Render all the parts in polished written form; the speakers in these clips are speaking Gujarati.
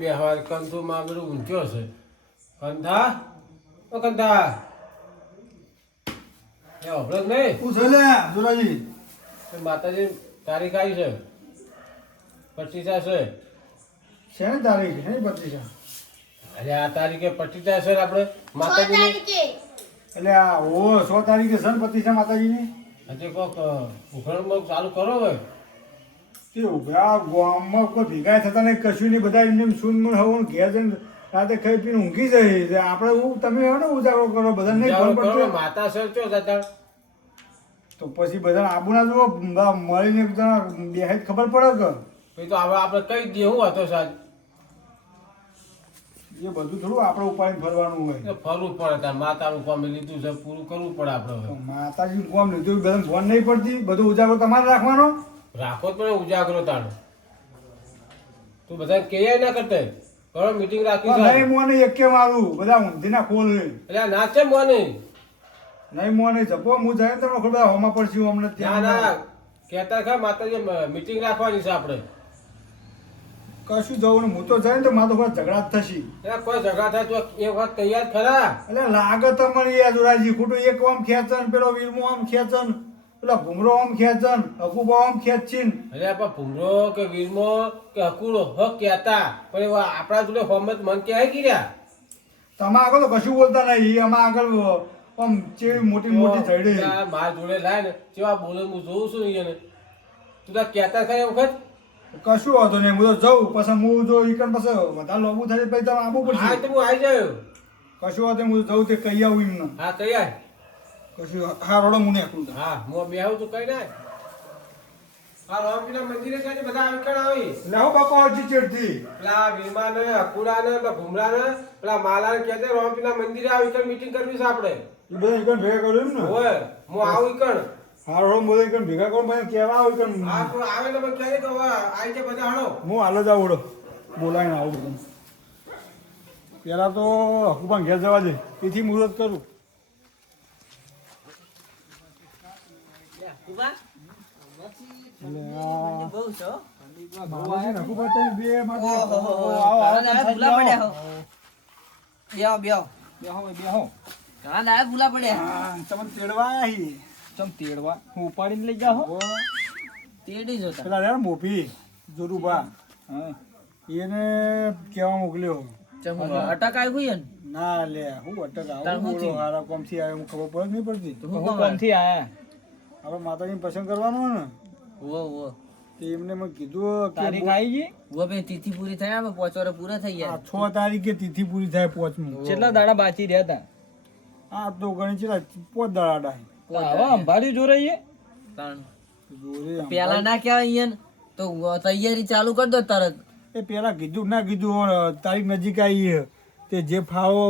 બેહવા કંતુ માં બધું ઊંચ્યો છે કંધા ઓ કંધા એ અભરત નહીં હું છે લે જોરાજી માતાજી તારીખ આવી છે 25 છે છે ને તારીખ હે 25 અરે આ તારીખે 25 છે આપણે માતાજીની એટલે આ ઓ 100 તારીખે છે ને 25 માતાજીની હજી કોક ઉઘરણમાં ચાલુ કરો હવે તે ઉભરા ગામમાં કોઈ ભેગા થતા નહીં કશું નહીં બધા એમને સૂન હવન ઘેર જઈને રાતે ખાઈ પીને ઊંઘી જાય આપણે હું તમે હો ને ઉજાગરો કરો બધા નહીં ફોન પડતો માતા સર ચો જતા તો પછી બધા આબુના જુઓ મળીને બેહાય ખબર પડે કે પછી તો હવે આપણે કઈ દઈએ હું હતો સાહેબ એ બધું થોડું આપણે ઉપાડીને ફરવાનું હોય ફરવું પડે તાર માતાનું કામ લીધું છે પૂરું કરવું પડે આપણે હવે માતાજી કોમ લીધું બધા ફોન નહીં પડતી બધું ઉજાગરો તમારે રાખવાનો રાખો જ પડે ઉજાગરો તાણો તું બધા કે ના કરતે કરો મીટિંગ રાખી છે નહીં મોને એકે મારું બધા ઊંધીના ખોલ એટલે નાચે મોને નહીં મોને જપો હું જાય ને તમને ખબર હોમાં પડશું અમને ના ત્યાં ના કહેતા ખા માતાજી મીટિંગ રાખવાની છે આપણે કશું જવું ને હું તો જાય ને તો મારો કોઈ ઝઘડા જ થશે એટલે કોઈ જગા થાય તો એ વખત તૈયાર ખરા એટલે લાગે તમને યાર જોરાજી ખોટું એક આમ ખેંચન પેલો વીરમો આમ ખેંચન પેલા ભૂમરો આમ ખેંચન હકુબા આમ ખેંચીન અરે આપા ભૂમરો કે વીરમો કે હકુડો હક કહેતા પણ એવા આપણા જોડે હોમત મન કે હે કીધા તમે આગળ તો કશું બોલતા નહીં આમાં આગળ આમ ચેવી મોટી મોટી ઝડી માર જોડે લાય ને કેવા બોલે હું જોઉં છું એને તું તો કહેતા ખરા એ વખત કશું વાંધો નહીં હું તો જાઉં પછી હું જો ઈકન પછી વધારે લોબુ થાય પછી તમે આવવું હા પડશે તો હું આવી જાયો કશું વાંધો નહીં હું જાઉં તે કહી આવું એમને હા તૈયાર કશું હા રોડો હું નાખું હા હું બે આવું તું કઈ ના હા રામપીના મંદિરે છે બધા આવી કણ આવી લેહો બાપા હજી ચેડથી પેલા વીરમા ને અકુડા ને પેલા ભૂમરા ને પેલા માલા ને કહેતે રામપીના મંદિરે આવી કણ મીટિંગ કરવી છે આપણે એ બધા ઈકન ભેગા કર્યું એમ ને ઓય હું આવું કણ હા રોડો બોલે ઈકન ભેગા કરો મને કહેવા આવું ઈકન હા તો આવે તો મને કહે કે હવે આવી જાય બધા હણો હું હાલ જ આવું બોલાવીને આવું બધું પેલા તો હકુબાન ઘેર જવા દે તેથી મુહૂર્ત કરું ઉપાડીને લઈ જાઓ પેલા યાર મોભી જોરુબા એને કેવા મોકલ્યો અટક આવ્યું ને ના લે હું અટક આવું બોલો હારા કોમથી આવ્યો ખબર પડે નહીં પડતી હું કોમથી આયા આપણે માતાજીને પસંદ કરવાનો ને ઓ તે એમને મેં કીધું કે તારીખ આવી ગઈ ઓ બે તિથિ પૂરી થઈ આ 5 વર્ષ પૂરા થઈ ગયા 6 તારીખે તિથિ પૂરી થાય 5મી કેટલા દાડા બાકી રહ્યા હતા આ તો ગણી ચેલા 5 દાડા હવે અંભારી જો રહી જોરે પેલા ના કહેવાય અહીંયા તો તૈયારી ચાલુ કરી દો તરત એ પેલા કીધું ના કીધું તારીખ નજીક આવી તે જે ફાળો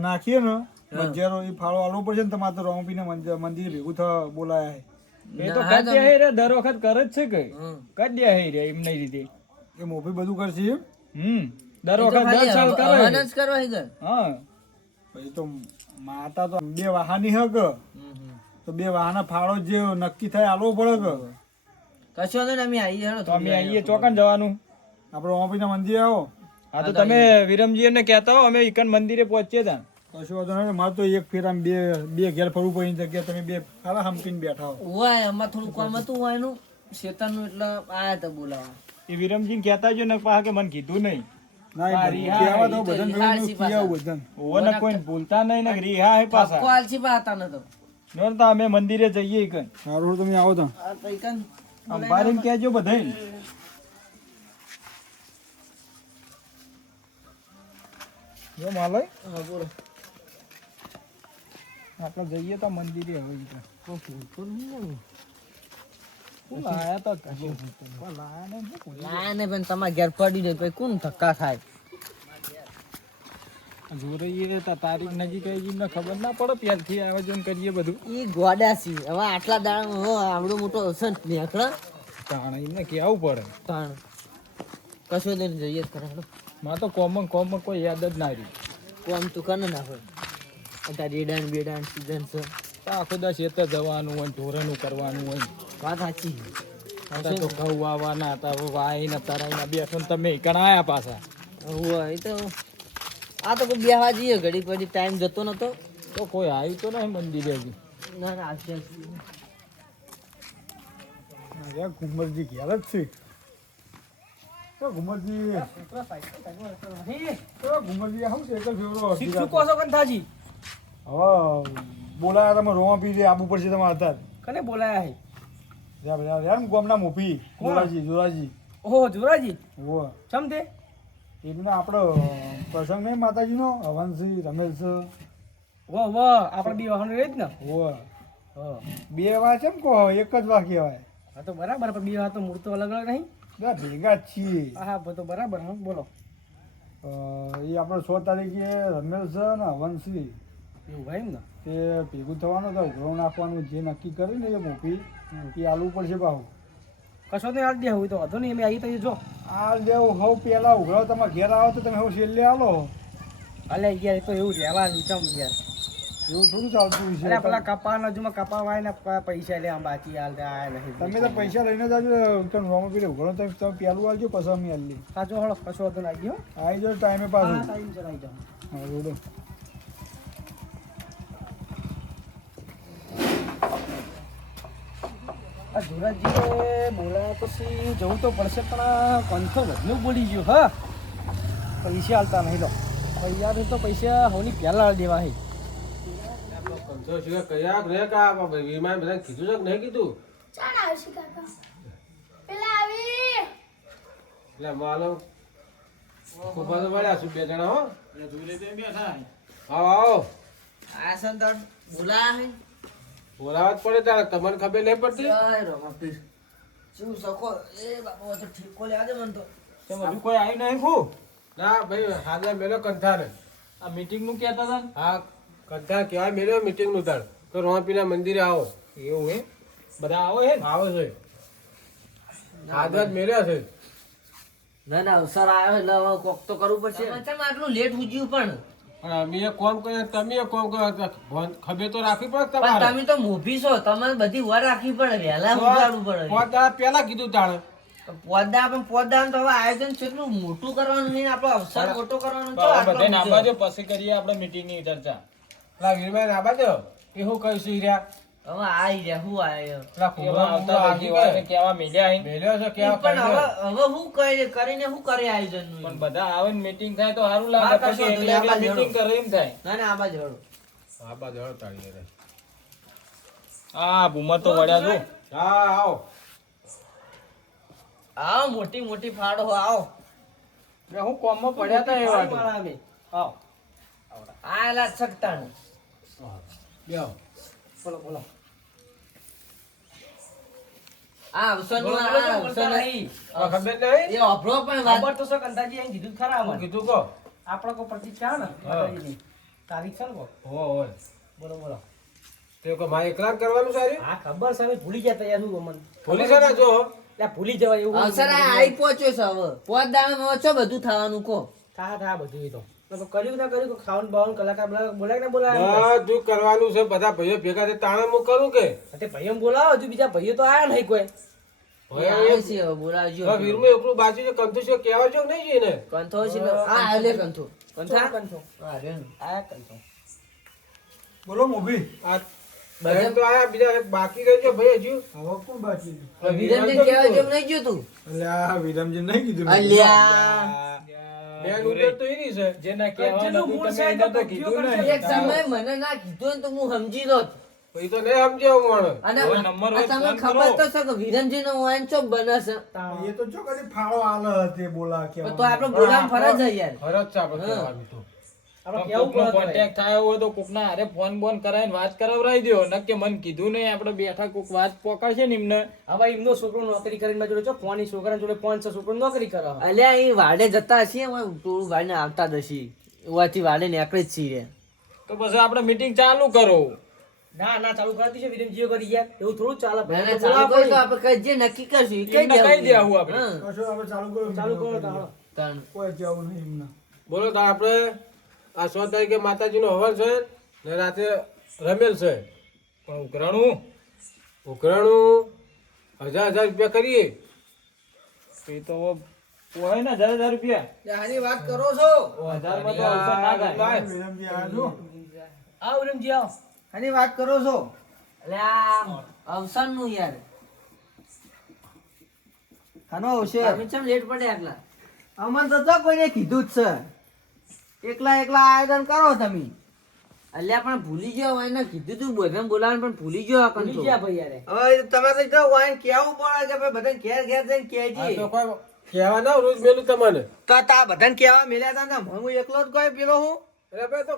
નાખીએ ને બજારો એ ફાળો આલવો પડશે ને તમારે તો રોમપીને મંદિર ભેગું થવા બોલાયા એ તો કરી દે રે દર વખત કરે જ છે કઈ કરી દે હે રે એમ નહીં રીતે એ મોભી બધું કરશે દર વખત 10 સાલ કરે જ કરવા હિગર હા પછી તો માતા તો 2 વાહાની હક તો 2 વાહાના ફાળો જે નક્કી થાય આલવો પડે કે કશો તો અમે આવી હેડો તો અમે આઈએ ચોકન જવાનું આપણે રોમપીના મંદિરે આવો હા તો તમે વિરમજી ને કહેતા હો અમે ઈકન મંદિરે પહોંચીએ તા કશું વાંધો નહીં મારે તો એક ફેર આમ બે ઘેર ફરવું પડી જગ્યા તમે બે સારા હંપીને બેઠા હો ઓય અમાર થોડું કામ હતું એનું શેતાનનું એટલે આયા તા બોલાવા એ વિરમજી કહેતા જો ને પાછા કે મને કીધું નહીં ના કહેવા દો બધાને કહેવું બધાને ઓને કોઈ ભૂલતા નહીં ને રીહા હે પાછા કોલસી પાતા ન તો નોર તો અમે મંદિરે જઈએ ઈકન સારું તમે આવો તો આ તઈકન અંબારીને કહેજો બધાય જો માલય હા બોલો આપણે જઈએ તો મંદિરે હવે ઈકન લાયા તો કશું લાયા ને લાયા ને પણ તમારે ઘેર પડી જાય પછી કોણ ધક્કા ખાય જોરઈએ તો તારીખ નજીક આવી ને ખબર ના પડે પહેલથી આયોજન કરીએ બધું ઈ ગોડા સી હવે આટલા દાડા હો આવડો મોટો હસન નીકળે તાણ એમને કેવું પડે તાણ કશો દે જઈએ કરાડો માં તો કોમન કોઈ યાદ જ ના રહી કોમ તું કને નાખો અત્યારે રેડાન બેડાન સીઝન છે આખો દા ખેતર જવાનું હોય ઢોરનું કરવાનું હોય વાત સાચી તો ઘઉં વાવવાના હતા વાઈને તરાઈને બેઠો ને તમે કણાયા પાછા હોય એ તો આ તો કોઈ બેહવા જઈએ ઘડીક વળી ટાઈમ જતો નતો. તો કોઈ આવ્યું તો નહીં મંદિરે હજી. ના ના આવશે. અરે ઘુમરજી ઘેર જ છે. તો ઘુમરજી આવું છે એકલ ફેવરો શું કહો છો કંથાજી? હવે બોલાયા તમે રોવા પી દે આબુ પડશે તમારે હતા કને બોલાયા હે? યાર ગોમના મોપી જોરાજી ઓહો જોરાજી, ઓ ચમ તે? એમનો આપણો પ્રસંગ નહીં માતાજીનો હવનસિંહ રમેશ વાહ વાહ, આપણે બી વાહન રહે જ ને. ઓ હા બે વાર કેમ કહો એક જ વાર કહેવાય હા તો બરાબર, પણ બી વાત તો મૂળ તો અલગ અલગ નહીં. બધા ભેગા જ છીએ હા તો બરાબર. હા બોલો. એ આપણો 6 તારીખે રમેશ છે ને હવનસિંહ એવું ભાઈ ને. તે ભેગું થવાનું તો ઉઘરો નાખવાનું જે નક્કી કર્યું ને એ મોપી એ આલવું પડશે પાછું. કશો નહીં, આજ દે હોય તો વાંધો નહીં, અમે આવી તો જો. આ લેવું હવે પેલા ઉઘરાવ તમારે ઘેર આવો તો તમે હવે છેલ્લે આલો હાલે યાર, એ તો એવું રહેવા નીચમ યાર. એવું થોડું ચાલતું છે. અરે પેલા કપાના જુમાં કપાવાય ને પૈસા લે આમ બાકી હાલ આ નહીં. તમે તો પૈસા લઈને જ આવજો તમે રોમો પીને ઉઘરો તમે પેલું આવજો પછી અમે આલી સાચો હળો, કશો વાંધો નહીં, આવી ગયો. આવી જાઓ ટાઈમે હા પાછું ટાઈમ સર આવી જાઓ. હા રોડો આ ધુરાજીએ બોલાયા પછી જવું તો પડશે, પણ આ કંથો વધુ બોલી ગયો. હા પૈસા હાલતા નહીં લો. પૈસા તો પૈસા હોની પહેલા દેવા હે. કંથો સિવાય કયા રે કા વીરમાન બધા કીધું છે કે નહીં કીધું? ચાલ આવશે કાકા. પેલા આવી. એટલે માલો ખૂબ જ વળ્યા છું બે જણા. હો આવો આવો, આ સંતર બોલા હે. બોલાવા જ પડે તારે, તમને ખબર નહીં પડતી? જય રમાપીર. શું સકો એ બાપા તો ઠીકો લે આજે મન તો. તેમ હજુ કોઈ આવ્યું નહીં શું? ના ભાઈ હાજર મેલો કંથાને. આ મીટિંગ નું કહેતા હતા ને? હા કંથા કહેવાય મેળ્યો મીટિંગ નું તાર તો રોમાપીના મંદિરે આવો. એવું હે? બધા આવો હે ને? આવો છે હાજર મેળ્યા છે. ના ના અવસર આવ્યો એટલે હવે કોક તો કરવું પડશે. ચમ આટલું લેટ ઉજ્યું પણ પણ અમે એ કોમ કર્યા તમે એ કોમ કર્યો, ખબર તો રાખવી પડે પણ તમારે. તમે તો મોભી છો, તમારે બધી વાર રાખવી પડે, વહેલા ઉજાડવું પડે. પાંચ દાડા પહેલા કીધું તાણે. પોદા પણ પોદા તો હવે આયોજન કેટલું મોટું કરવાનું નહીં, આપણો અવસર મોટો કરવાનો તો આટલો બધાને બધો. આપવા દો, પછી કરીએ આપણે મીટિંગ ની ચર્ચા. પેલા વીરભાઈ આબા દો એ શું કહીશું ઈ રહ્યા. હવે આઈ રહ્યા હું આવ્યો પેલા એવા આવતા કુંભા તો જીવા છે, કેવા મેલ્યા હે. મેલ્યો છે કેવા પણ કર્યો. હવે હું કરીને શું કરે આયોજન પણ નું? બધા આવે ને મીટિંગ થાય તો સારું હા, લાગે. કશો પછી વાંધો નહીં, મીટિંગ કરે એમ થાય. ના ના આબા જોડો. આબા દો તાળી રે. આ ભૂમર તો વળ્યા છો. હા આવો. આવો મોટી મોટી ફાડો આવો. બે હું કોમમાં પડ્યા હતા એ વાગે. આવો આયલા છકતાનું. બેહો. બોલો બોલો. આ અવસરનું બોલો, આ બોલો, બોલો, અવસર નહીં. ખબર નહીં? એ અભરો પણ વાત ખબર તો છે કંતાજી અહીં કીધું ખરા હું મને. કીધું કહો. આપણે કોઈ પ્રતિષ્ઠા ને માતાજીની. તારીખ છે ને કો? હોય. બોલો બોલો. તે કહો મારે એકલા જ કરવાનું સારું? હા ખબર છે, અમે ભૂલી ગયા તા યાર શું અમને. ભૂલી છે ને જો. એટલે ભૂલી જવાય એવું. અવસર આ આવી પહોંચ્યો છે હવે. પોત દાડામાં છો બધું થવાનું કો. થા બધું એ તો. તો કર્યું ના કર્યું, ખાવાનું બાવાનું કલાકાર બોલાય ને બોલાય. બધું કરવાનું છે, બધા ભાઈઓ ભેગા થઈને તાણે હું કરું કે તે ભાઈઓ બોલાવો, હજુ બીજા ભાઈઓ તો આયા નહીં કોઈ. એ આવે છે હવે બોલાવજો. હવે વીરમાં એકલું બાજુ છે, કંથુ છે કહેવા જો નહીં જઈને. કંથો છે ને આ આલે કંથો. કંથા કંથો. હા રે ને. આયા કંથો. બોલો મોભી આ બહેન તો આયા, બીજા એક બાકી રહી ગયો ભાઈ હજુ. હવે કોણ બાકી વિરેન્દ્ર કહેવા જેમ નહીં ગયો તું. એટલે આ વિરમજી નહીં કીધું અલ્યા બેન ઉતર તો એની છે. જેના કહેવાનું જેનું હતું મૂળ તમે છે એને તો તો કીધું કરશે. ને. એક સમય મને ના કીધું ને તો હું સમજી દોત. એ તો નહીં સમજે હું માણસ. અને હવે નંબર હોય તમને ફોન ખબર કરો. તો છે કે વિરમજી નો વાઈન ચોક બને છે. એ તો જો કદી ફાળો આલે તે બોલા કે પણ તો આપણે બોલામ ફરજ છે યાર. ફરજ છે આપણે કહેવાનું તો. આપણે કેવું કોકનો કોન્ટેક્ટ થાય હોય તો કોકના હારે ફોન બોન કરાવીને વાત કરાવરાઈ દ્યો. નક્કી મને કીધું નહીં, આપણે બેઠા કોક વાત પકડશે ને એમને. હવે એમનો છોકરો નોકરી કરીને જોડે છો, ફોન છોકરા જોડે 5 છોકરો નોકરી કરે. અલ્યા અહીં વાડે જતા છીએ અમે ટોળું વાડીને આવતા જ છીએ. એવાથી વાડે નીકળે જ છીએ. તો પછી આપણે મીટિંગ ચાલુ કરો. ના ના ચાલુ કરી દીધું વિરમજીઓ કરી યાર. એવું થોડું ચાલે. ના ના ચાલુ કરો તો આપણે કઈ જે નક્કી કરશું એ એમને કહી દેવું આપણે. હા. કશો હવે ચાલુ કરો ચાલુ કરો તો હાલો. તાણ. કોઈ જવું નહીં એમને બોલો તો આપણે આ 6 તારીખે માતાજીનો હવન છે ને રાતે રમેલ છે. પણ ઉઘરાણું ઉઘરાણું 1000 રૂપિયા કરીએ. એ તો હવે હોય ને 10,000 રૂપિયા આની વાત કરો છો 1000 માં તો અવસર ના થાય વિરમજી આ જો. આવ વિરમજી આવ. આની વાત કરો છો એટલે આ અવસાનનું યાર આનો અવસર તમે ચમ લેટ પડ્યા આટલા? અમન તો કોઈને કીધું જ છે એકલા આયોજન કરો તમે અલ્યા પણ ભૂલી ગયો હોય ને કીધું તું બધાને બોલાવવાનું પણ ભૂલી ગયો આ ભૂલી કંતો. ગયા ભાઈ યાર. હવે તમે તો જો વાઈન કેવું પડે કે ભાઈ બધાને ઘેર જઈને આ કહેજે તો કોઈ કહેવા ના રોજ મેલું તમને તો તા બધાને કેવા મેલ્યા તા ને હું એકલો જ કોઈ પેલો હું એટલે ભાઈ તો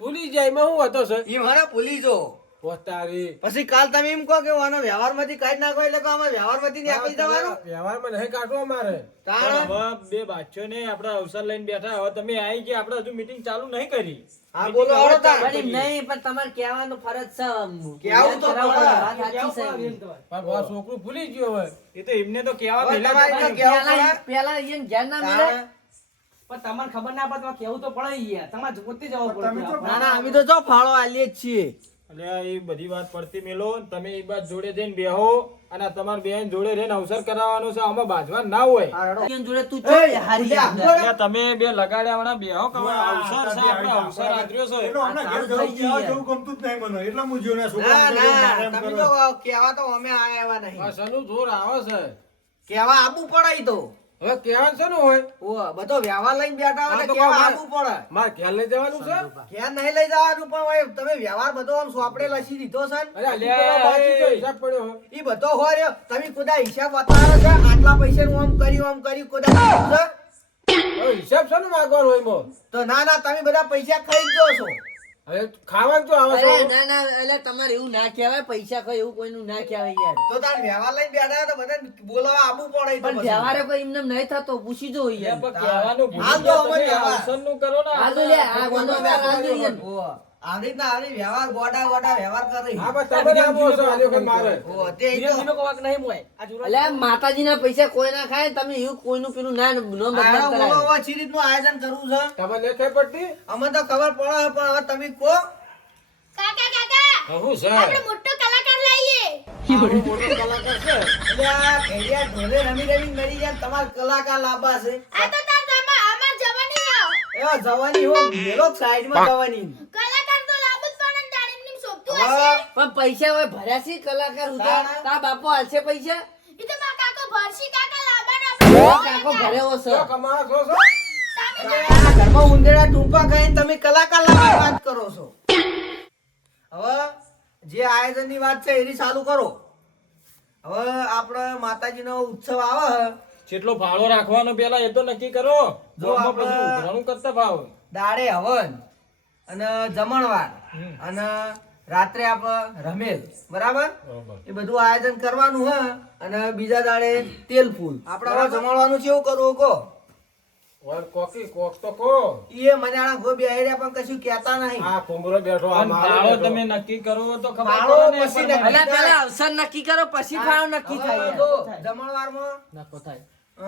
ભૂલી જાય એમાં શું હતો સર ઈ મને ભૂલી જો પોતારી પછી કાલ તમે એમ કહો કે આનો વ્યવહારમાંથી કાઢી નાખો એટલે કે આમાં વ્યવહારમાંથી નીકળી જવાનું વ્યવહારમાં નહીં કાઢવો મારે તાણ હવે બે બાદશાહ ને આપણે અવસર લઈને બેઠા હવે તમે આવી ગયા આપણે હજુ મીટિંગ ચાલુ નહીં કરી હા બોલો હવે તાણ. પણ એમ નહીં પણ તમારે કહેવાનું ફરજ છે. કહેવું તો કરાવવું પડે. વાત સાચી છે એમની. પણ આ છોકરું ભૂલી ગયો હવે એ તો એમને તો કેવા હવે પહેલા તમારે જ કેવું પેલા- પડે. પેલા એને ધ્યાન ના મળે. તાણ. પણ તમારે ખબર ના પડે તો કેવું તો પડે યાર. તમારે પોતે જવું તમે પડે. તો ના ના અમે તો જો ફાળો આલીએ જ છીએ એટલે એ બધી વાત પડતી મેલો તમે એ બાદ જોડે જઈને બેહો અને તમાર બેન જોડે રહીને અવસર કરાવવાનો છે આમાં બાજવા ના હોય આ રડો. એની જોડે તું એ, ચો હારી લે, યાર. બોલો. એટલે તમે બે લગાડ્યા વાળા બેહો કે હવે અવસર છે આપણે અવસર આદર્યો છે પેલો હમણાં ઘેર જવું કહેવા જેવું ગમતું જ નહીં મને. એટલે હું જ્યો ને ના છોકરાને કીધું, મારે ના એમ તમે કરો. તો કહેવા તો અમે આયા એવા નહીં આ શેનું જોર આવે છે કહેવા આબુ પડે ઈ તો હવે કહેવાનું શેનું હોય ઓ બધો વ્યવહાર લઈને બેઠા હોય આ ને તો કહેવા મારે- આબુ પડે મારે ખ્યાલ લઈ જવાનું છે ઘેર નહીં લઈ જવાનું પણ હવે તમે વ્યવહાર બધો આમ સોપડે લસી દીધો છે ને? અરે આ લીધો બાકી તો હિસાબ પડ્યો હોય. ઈ બધો હોય રહ્યો. તમે ખુદા હિસાબ બતાવો છે આટલા પૈસાનું આમ કર્યું ખુદા કીધું છે? હવે હિસાબ શેનું માંગવાનો હોય એમાં? તો ના ના તમે બધા પૈસા ખાઈ જ જો છો હવે ખાવાનું તો આવે અરે છે ના ના એટલે તમારે એવું ના કહેવાય પૈસા કોઈ એવું કોઈનું ના કહેવાય યાર. તો તાર વ્યવહાર લઈને બેઠા તો બધાને બોલાવા આબુ પડે ઈ તો પણ પછી. વ્યવહારે કોઈ એમને નહીં થતો પૂછી જો યાર. પણ કહેવાનું ભૂલી હાલ તો ગયા અમારે તમે વ્યવહાર. અવસરનું કરો ને આ તો લે આ ગોનો વ્યવહાર આ જોઈએ ને. ઓહ, આવી રીતના આવી વ્યવહાર ગોડા વ્યવહાર કરે હા બસ તમે ના બોલશો આજે વખત મારે ઓહ, તે ઈ તો અલ્યા માતાજીના પૈસા કોઈ ના ખાય તમે એવું કોઈનું પેલું ના નો આનો બદનામ બોલો કરાય. હવે ચી રીતનું આયોજન કરવું છે તમે નહીં ખબર પડતી અમને તો ખબર પડે પણ હવે તમે કહો કાકા કાકા કહું છે આપણે મોટો કલાકાર લાવીએ. આપણો મોટો કલાકાર છે એટલે આ ઘડિયા ઢોલે રમી મરી ગયા ને તમારે કલાકાર લાંબા છે આ તો તાર અમાર જવાની આવ. એવા જવાની હો મેલો સાઈડમાં જવાની કલાકાર તો લાંબુ જ પડે ને તાણીમ શોભતું હશે. હવે પણ પૈસા હોય ભર્યા છે કલાકાર ઉધાર તા બાપો હાલશે પૈસા ઈ તો મારા કાકો ભરશી કાકા લાવવાનો આપણે. કાકો ભર્યો છે શું કમાવા છો છો? તમે આ ઘરમાં ઉંદેડા ટૂંપા ખાઈને તમે કલાકાર લાવવાની વાત કરો છો હવે જે આયોજનની વાત છે એની ચાલુ કરો હવે આપણે માતાજીનો ઉત્સવ આવે છે. કેટલો ફાળો રાખવાનો પેલા એ તો નક્કી કરો જો ગામમાં આપણે- પછી ઉઘરાણું કરતા ભાવ દાડે હવન અને જમણવાર અને રાત્રે આપણે રમેલ બરાબર એ બધું આયોજન કરવાનું હ અને બીજા દાડે તેલ ફૂલ આપણે હવે જમણવાનું છે એવું કરવું કહો વર કોકી કોક તો કો એ મજાના ગો બે રહ્યા પણ કશું કહેતા નહીં આ કુંભરો બેઠો આ અને મારો ફાળો બેઠો. તમે નક્કી કરો તો ખબર ફાળો પડે ને પછી પણ નક્કી અલ્યા પેલા અવસર નક્કી કરો પછી ફાળો નક્કી થાય હવે યાર. જો જમણવારમાં નક્કો થાય અ,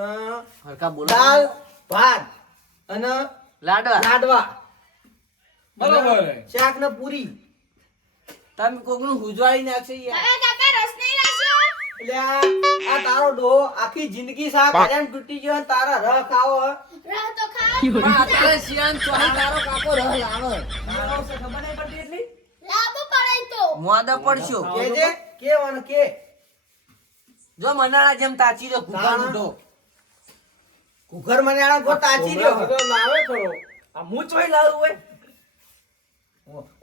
હરકા બોલો દાળ ભાત અને લાડવા લાડવા બરોબર અને શાક ને પૂરી તમે કોકનું હુજવાળી નાખશે યાર કાકા કાકા રસ નહીં રાખ્યો. એટલે આ તારો ડોહો આખી જિંદગી શાક હજાર તૂટી ગયો અને તારા રહ ખાવો હ. રહ તો ખાવ. પણ અત્યારે શિયાળ ચોહી તારો કાકો રહ લાવે લાંબુ પડે ઈ તો. મોદા પડશો કેજે કે વન કે જો મનાળા જેમ તાચી રહ્યો કુકા તાણ. મૂઢો. ઘર મનાળા ગો તાચી કુંભરો રહ્યો બધો લાવે ખરો આ હું ચોઈ લાવું હોય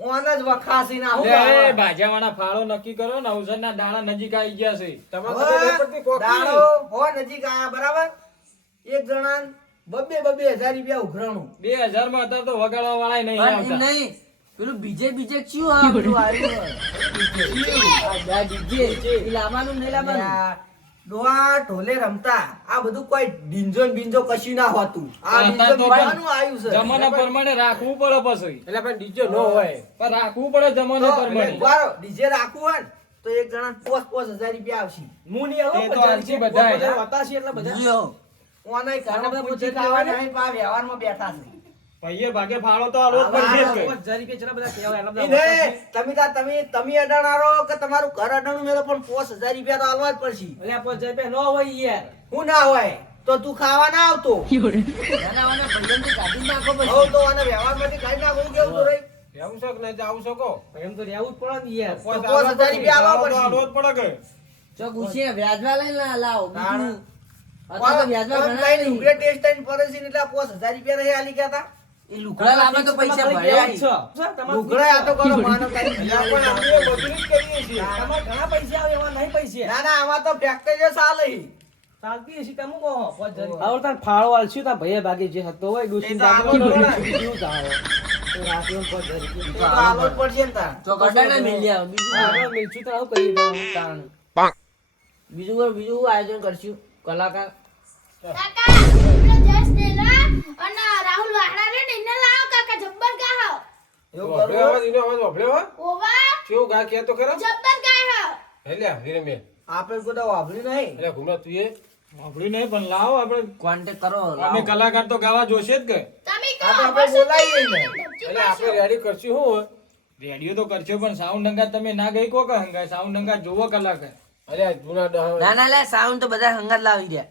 ઓન જ વખાસી ના હું લે, એ ભાજ્યાવાળા ફાળો નક્કી કરો ને અવસરના દાણા નજીક આવી ગયા છે તમારે ખબર નહીં પડતી કોકી દાડો હો નજીક આયા બરાબર એક જણા બબે ₹1000 ઉઘરાણું 2000 માં અત્યારે તો વગાડવા વાળા નહીં પણ એમ આવતા નહીં પેલું બીજે ચિયું હા પેલું આવ્યું આ ડીજે ઈ લાવવાનું નહીં લાવવાનું આ ડોહા ઢોલે રમતા આ બધું કોઈ ડીંજો ને બીંજો કશું ના હોતું આ અત્યારે ડીંજો તો બીંજાનું આવ્યું છે જમાના પ્રમાણે રાખવું પડે પછી એટલે પણ ડીજે નો હોય પણ રાખવું પડે જમાના પ્રમાણે ઉભારો, ડીજે રાખવું હોય ને તો એક જણા ₹5,000 આવશે હું નહીં આવું એ તો આલસી બધાય. જીઓ. ઓનાય ઘરમાં પૂછી ખાવાના નહીં, પણ આ વ્યવહારમાં બેઠા છે ભાઈએ ભાગે ફાળો તો આલવો જ પડશે જ કે. ઈ નહીં, તમે અડાણારો કે તમારું ઘર અડાણું મેલો પણ ₹5,000 તો આલવા જ પડશે હું ના હોય તો તું ખાવા ના આવતો નાના વાના ભાઈબંધને કાઢી નાખો પછી. હવ તો આને વ્યવહારમાંથી કાઢી નાખવું કેવું તો રહી એવું છે કે નહીં જાવું શકો એમ તો રહેવું જ પડે ને યાર. કોઈ તો 5,000 રૂપિયા આલવા પડશે. આલવો જ પડે કે ચોક ઉછીને વ્યાજમાં લઈને લાવો બીજું. પણ અથવા તો વ્યાજમાં તમે ગણાય કઈ નહીં. લુગડે ટેસ્ટ આઈને ફરે છે ને એટલે આ 5,000 રૂપિયા નહીં આલી ગયા તા એ લુગડા લાવે તો પૈસા ભર્યા જ. લુગડા આ તો કરો માનો તારી એટલે પણ આપણે મજૂરી જ કરીએ છીએ તમારે ઘણા પૈસા આવે એવા નહીં પૈસા. ના ના આમાં તો ફેક્ટરી ચાલે ચાલતી હશે તમે કહો 5,000. હવે તાર ફાળો આલશું તાર ભાઈએ ભાગે જે હતો હોય ડોશી એ તો આલો જ પડે. બીજું તારો. તો રાત્રે 5,000 એ તો રૂપિયા. આલો જ પડશે ને તાર તો કડાને મિલી આવે બીજું આપણે મિલશું તો આવું કરીએ તો તાણ. બીજું આયોજન કરશું કલાકાર. કાકા પેલો જયેશ ટેલર અને રાહુલ વાહડા રે ને એને લાવો કાકા જબ્બર ગાહો એવું વાપર્યો કરવું અવાજ, એનો અવાજ વાપર્યો હો? ઓવા કેવું ગા કે તો ખરા જબ્બર ગાહો હેલ્યા વીરમે આપણે કોઈ વાપર્યું નહીં એટલે ઘુમરા તું એ સાંભળ્યું નહીં પણ લાવો આપણે કોન્ટેક્ટ કરો અમે કલાકાર તો ગાવા જોશે જ કે તમે આ તો કહો આપણે બોલાવીએ ને. એટલે આપણે રેડી કરશું શું હોય રેડિયો તો કરશો પણ સાઉન્ડ હંગાત તમે ના ગઈ કો કે હંગાત સાઉન્ડ હંગાત જોવો કલાકાર અરે આ જૂના દહ ના ના લે સાઉન્ડ તો બધા હંગાત લાવી દે.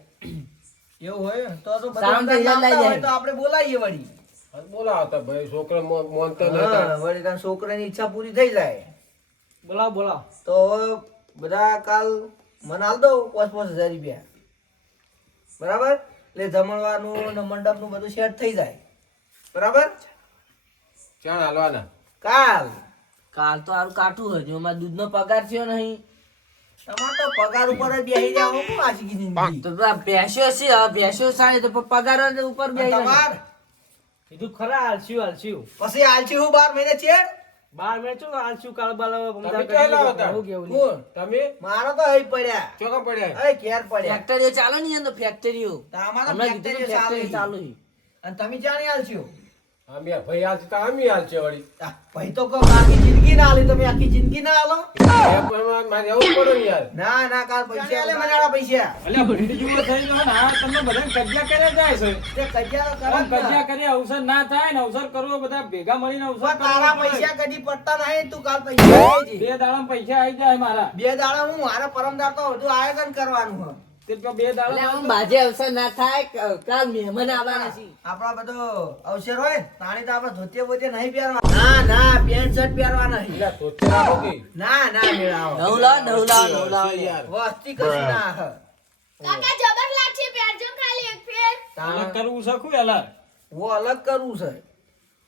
એવું હોય તો સાઉન્ડ તો બધા યાદ આવી હોય જાય. તો આપણે બોલાવીએ વળી બોલાવતા ભાઈ છોકરા મોનતા નતા હા, વળી તારા છોકરાની ઈચ્છા પૂરી થઈ જાય બોલાવો તો હવે બધા કાલ મને આલ દો 5,000 રૂપિયા બરાબર એટલે જમણવાનું ને મંડપનું બધું સેટ થઈ જાય બરાબર ચાણ હાલવાના કાલ કાલ તો હારું કાઠું હજુ અમારે દૂધનો પગાર થયો નહીં. તમારે તો પગાર ઉપર જ બેસી જાવ હું આશીકી જિંદગી તો પેલા ભેંસો છે હવે ભેંસો સારી તો પગાર જ ઉપર બેસી જાય. તમાર કીધું ખરા હાલશું પછી આલછી હું 12 મહિને છેડ 12 મિનિટ શું હાલશું કાળ બાલ તમે ક્યાં લાવો તાર? કોણ? તમે મારો તો અહીં પડ્યા ચોકા પડ્યા અરે ઘેર પડ્યા ફેક્ટરીઓ ચાલે ને અંદર ફેક્ટરીઓ તમારે હમણાં કીધું ફેક્ટરી ને ફેક્ટરી ચાલે ચાલુ છે. અને તમે જાણી આલશો અમે ભાઈ હાલ તો અમે હાલ છે વળી ભાઈ તો કહો આખી જિંદગી ના આલી તમે આખી જિંદગી ના આલો એ પણ મારે આવું જ પડે ને યાર ના ના કાલ પૈસા આલે મને આલા પૈસા એટલે ભીડ જેવો થઈ ગયો ને આ તમે બધા કજિયા કરે જાય છે તે કજિયા તો આમ કરો જ કજિયા ને. કરી અવસર ના થાય ને અવસર કરવો બધા ભેગા મળીને અવસર પણ તારા કરવો પડે. પૈસા કદી પડતા નહીં તું કાલ પૈસા લઈ જજે. બે દાડા પૈસા આવી જાય મારા બે દાડા હું મારા પરમદાર તો બધું આયોજન કરવાનું હ તે તો બે એટલે દાડા આમ બાજે અવસર ના થાય કાલ મહેમાન આવવાના છે. આપણા બધો અવસર હોય તાણી તો આપણે ધોતિયા બોતિયા નહીં પહેરવા ના ના પેન્ટ શર્ટ પહેરવા નહીં એટલે તોતે રાખો કે ના ના મેળાવો નવ લાવ યાર વસ્તી કશું ના હ કાકા જબર લાગશે પહેરજો ખાલી એક ફેર અલગ કરવું શકું એલા વો અલગ કરવું છે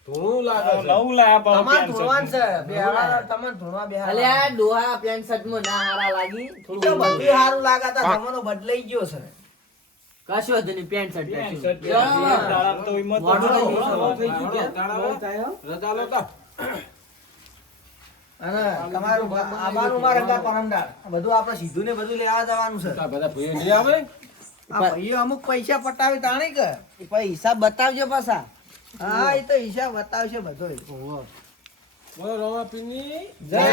ધૂણું લાગે છે નવું લાયા પાવ તમારે પેન્ટ ધોવાનું શર્ટ. છે બેહાડા તમારે ધોવા બેહાડા અલ્યા ડોહા પેન્ટ શર્ટમાં ના હારા લાગી તો થોડું બધું સારું લાગતા જમાનો બદલાઈ ગયો છે કશું હતું નહીં પેન્ટ શર્ટ પેન્ટ પહેરશું. શર્ટ પહેરશું. એક દાડા તો એમાં તો મોઢું હાલો, થઈ ગયું, હાલો, થઈ ગયું કે? તાળા થાય હો. રજા લો તા અને તમારું આબાનું મારે રંગા પરમદાર બધું આપણે સીધું ને બધું લેવા જવાનું છે આ બધા ભાઈઓ નહીં આવે આ ભાઈઓ અમુક પૈસા પટાવી તાણી કે એ પછી હિસાબ બતાવજો પાછા હા એ તો હિસાબ બતાવશે બધો બોલો રોમા પીની જય